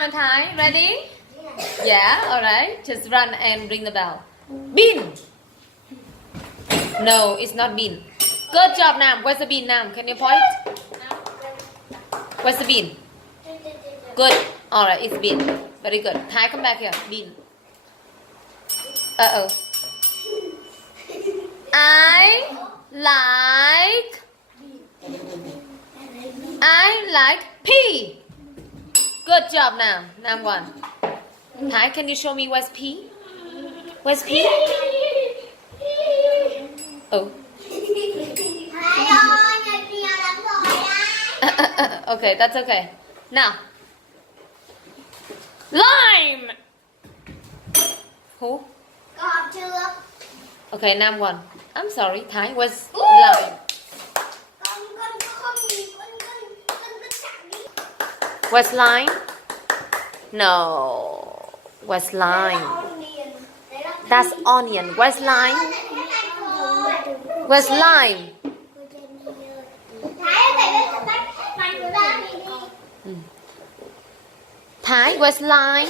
Nam and Thái. Ready? Yeah, alright. Just run and ring the bell. Bean! No, it's not bean. Good job, Nam. Where's the bean, Nam? Can you point? Where's the bean? Good. Alright, it's bean. Very good. Thái, come back here. Bean. Uh-oh. I like P. Good job, Nam. Nam won. Thái, can you show me where's P? Where's P? Oh. Okay, that's okay. Now. Lime. Who? Okay, Nam won. I'm sorry, Thái, where's lime? Where's lime? No. Where's lime? That's onion. Where's lime? Where's lime? Thái, where's lime?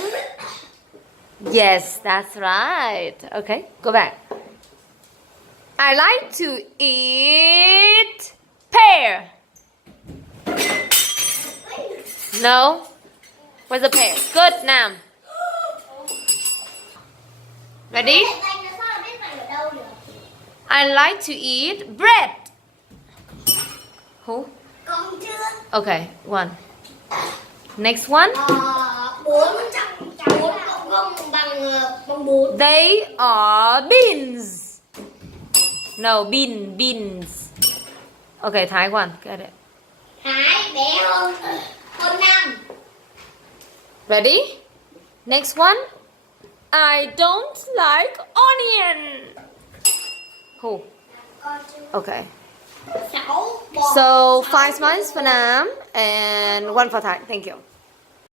Yes, that's right. Okay, go back. I like to eat pear. No? Where's the pear? Good, Nam. Ready? I like to eat bread. Who? Okay, one. Next one. They are beans. No, beans. Okay, Thái one. Get it. Thái bé hơn Nam. Ready? Next one. I don't like onion. Who? Okay. So 5 smiles for Nam and 1 for Thái. Thank you.